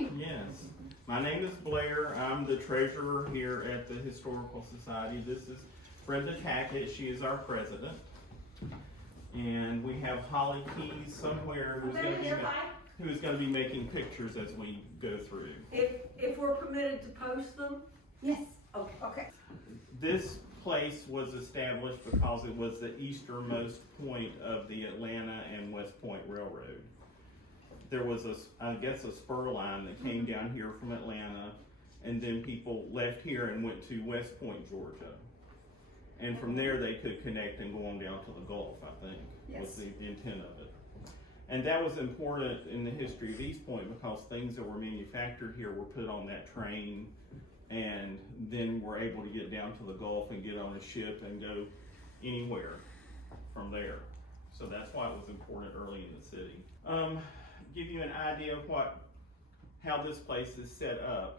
morning. Yes. My name is Blair. I'm the treasurer here at the Historical Society. This is Brenda Tackett. She is our president. And we have Holly Keys somewhere who's going to be making pictures as we go through. If we're permitted to post them? Yes. Okay. This place was established because it was the easternmost point of the Atlanta and West Point Railroad. There was a spur line that came down here from Atlanta, and then people left here and went to West Point, Georgia. And from there they could connect and go on down to the Gulf, I think, was the intent of it. And that was important in the history of East Point because things that were manufactured here were put on that train and then were able to get down to the Gulf and get on a ship and go anywhere from there. So that's why it was important early in the city. Give you an idea of how this place is set up.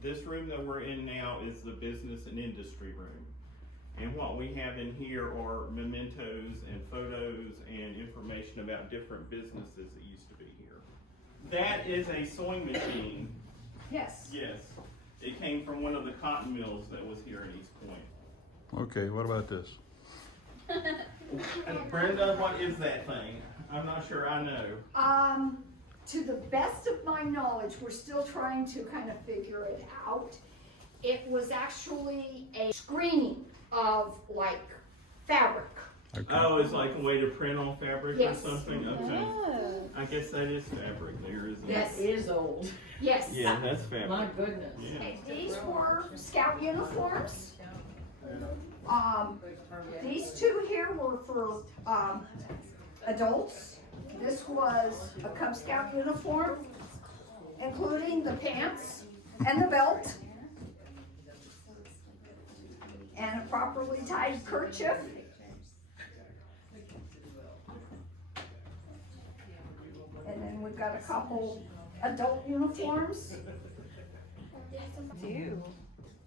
This room that we're in now is the business and industry room. And what we have in here are mementos and photos and information about different businesses that used to be here. That is a sewing machine. Yes. Yes. It came from one of the cotton mills that was here in East Point. Okay, what about this? And Brenda, what is that thing? I'm not sure I know. To the best of my knowledge, we're still trying to kind of figure it out. It was actually a screening of like fabric. Okay. Oh, it's like a way to print on fabric Yes. or something? Okay. I guess that is fabric there, isn't it? That is old. Yes. Yeah, that's fabric. My goodness. Yeah. These were scout uniforms. These two here were for adults. This was a Cub Scout uniform, including the pants and the belt, and a properly tied kerchief. And then we've got a couple adult uniforms.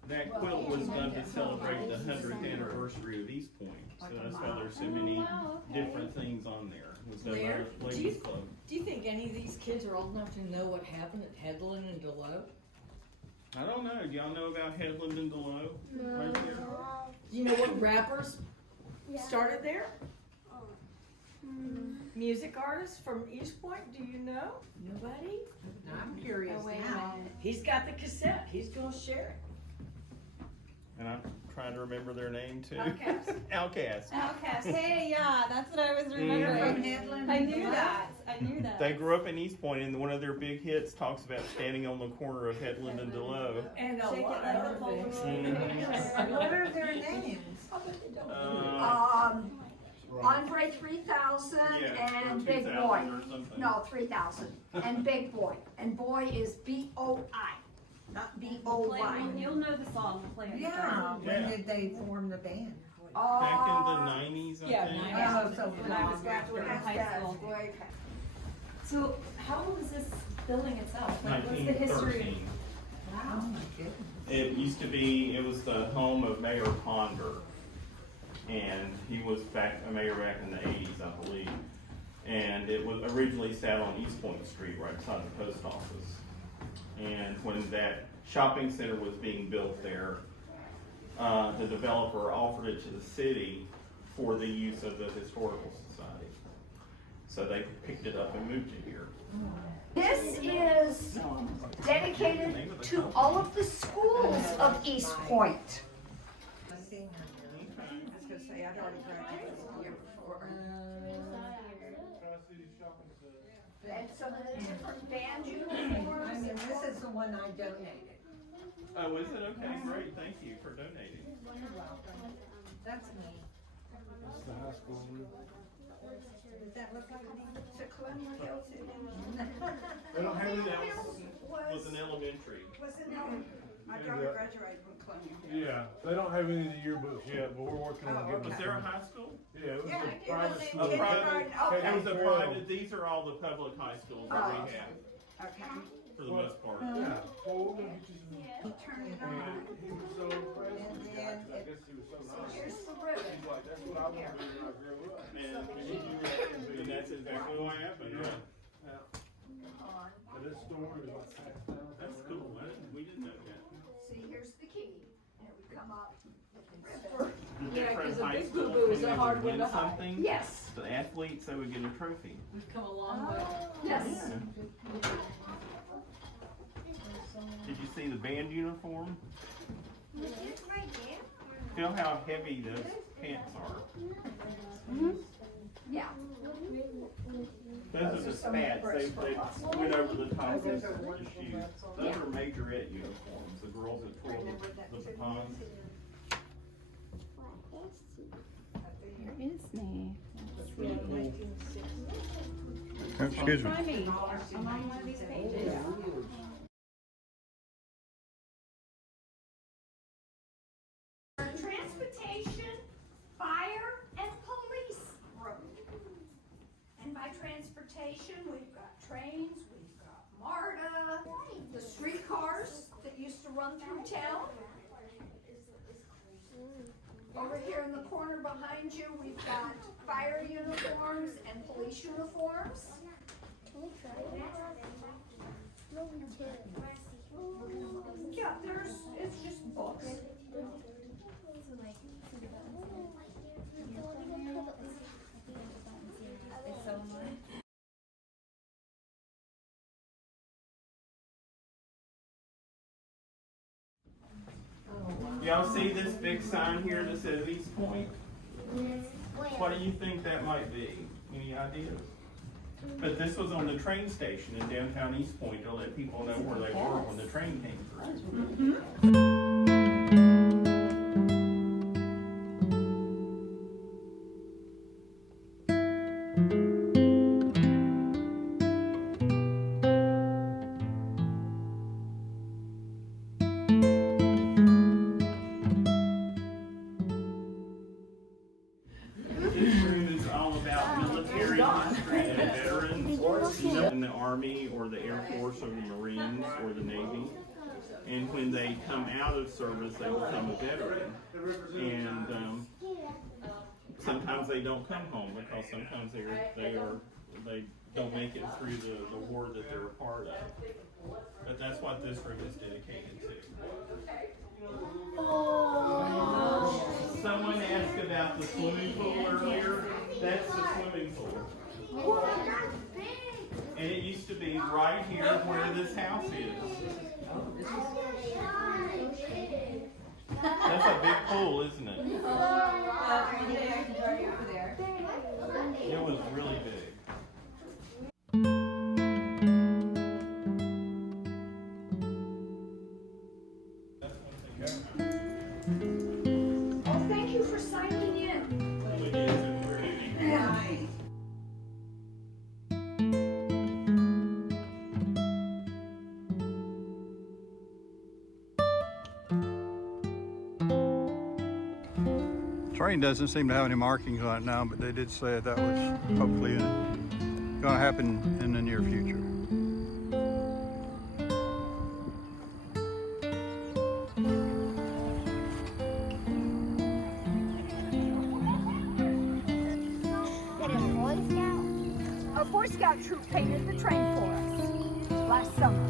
That quilt was done to celebrate the 100th anniversary of East Point. So that's why there's so many different things on there. It was done by Blair, a ladies club. Do you think any of these kids are old enough to know what happened at Headland and Delow? I don't know. Do y'all know about Headland and Delow? Right there? Do you know what rappers started there? Music artists from East Point, do you know? Nobody? I'm curious now. He's got the cassette, he's gonna share it. And I'm trying to remember their name too. Outcast. Outcast. Outcast. Hey, yeah, that's what I was remembering. Headland. I knew that. I knew that. They grew up in East Point, and one of their big hits talks about standing on the corner of Headland and Delow. And a Shake lot it like of a other things. Mhm. What are their names? Andre 3000 Yeah, and or Big 2000 Boy. or something. No, 3000 and Big Boy. And Boy is B-O-I, not B-O-Y. You'll know the song. Play it. Yeah, when Yeah. did they form the band? Back in the 90s, I Yeah, think. 90s. Oh, so When I was graduating high school. So how old is this building itself? Like, what's the history? 1913. Oh my goodness. It used to be, it was the home of Mayor Ponder. And he was a mayor back in the 80s, I believe. And it was originally sat on East Point Street, right beside the post office. And when that shopping center was being built there, the developer offered it to the city for the use of the Historical Society. So they picked it up and moved it here. This is dedicated to all of the schools of East Point. I'd already graduated the year before. And some of the different band I uniforms. mean, this is the one I donated. Oh, is it? Okay, great. Thank you for donating. That's me. That's the high school roof. Does that look like me? To Clemson Hills. They don't have any. That was an elementary. My daughter graduated from Clemson. Yeah, they don't have any of the yearbooks yet, but we're working on getting Was them. there a high school? Yeah, it was Yeah, a it private was school. A private, Okay. it was a private, these are all the public high schools that we have, Okay. for the most part. Yeah, well, we're gonna get you some. He turned it on. And he was so impressed with you guys. I guess he was so nice. Here's the ribbon. He's like, that's what I want to do when I grow up. And that's exactly what happened, yeah. But it's That's cool, we didn't know that. See, here's the key. Here we come up. The Yeah, 'cause different a high big schools, boo-boo is when a they hard would one win to hide. something, Yes, the athletes, they would get a trophy. We've come a long way. yes. Yeah. Did you see the band uniform? Feel how heavy those pants are. Yeah. Those are the Those are some of the spats, bricks they for us. went over the top of the shoes. Those Yeah. are majorette uniforms, the girls that twirl the batons. Where is me? Excuse me. Try me. I'm on one of these pages. Transportation, fire, and police road. And by transportation, we've got trains, we've got MARTA, the streetcars that used to run through town. Over here in the corner behind you, we've got fire uniforms and police uniforms. Yeah, it's just books. Y'all see this big sign here that says East Point? What do you think that might be? Any ideas? But this was on the train station in downtown East Point to let people know where they were when the train came through. This room is all about military history and veterans, you know, in the Army or the Air Force or the Marines or the Navy. And when they come out of service, they become a veteran. And sometimes they don't come home because sometimes they don't make it through the war that they're a part of. But that's what this room is dedicated to. Someone asked about the swimming pool earlier. That's the swimming pool. And it used to be right here where this house is. That's a big pool, isn't it? It was really big. Oh, thank you for signing in. Train doesn't seem to have any markings on it now, but they did say that was hopefully going to happen in the near future. A Boy Scout troop painted the train for us last summer.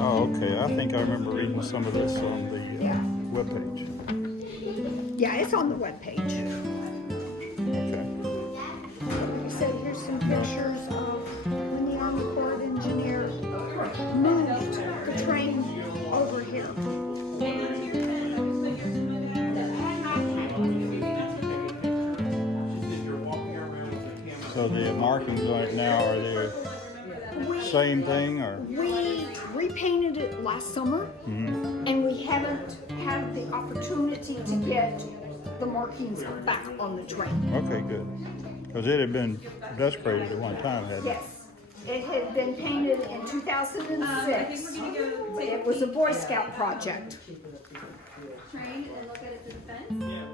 Oh, okay. I think I remember reading some of this on the webpage. Yeah, it's on the webpage. Okay. He said here's some pictures of when the Army Corps of Engineers moved the train over here. So the markings on it now, are they the same thing or? We repainted it last summer, and we haven't had the opportunity to get the markings back on the train. Okay, good. Because it had been desecrated at one time, hadn't it? Yes, it had been painted in 2006. It was a Boy Scout project. Train and look at it through the fence. Yeah.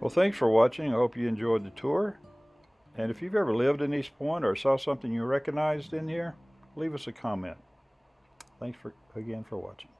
Well, thanks for watching. I hope you enjoyed the tour. And if you've ever lived in East Point or saw something you recognized in here, leave us a comment. Thanks again for watching.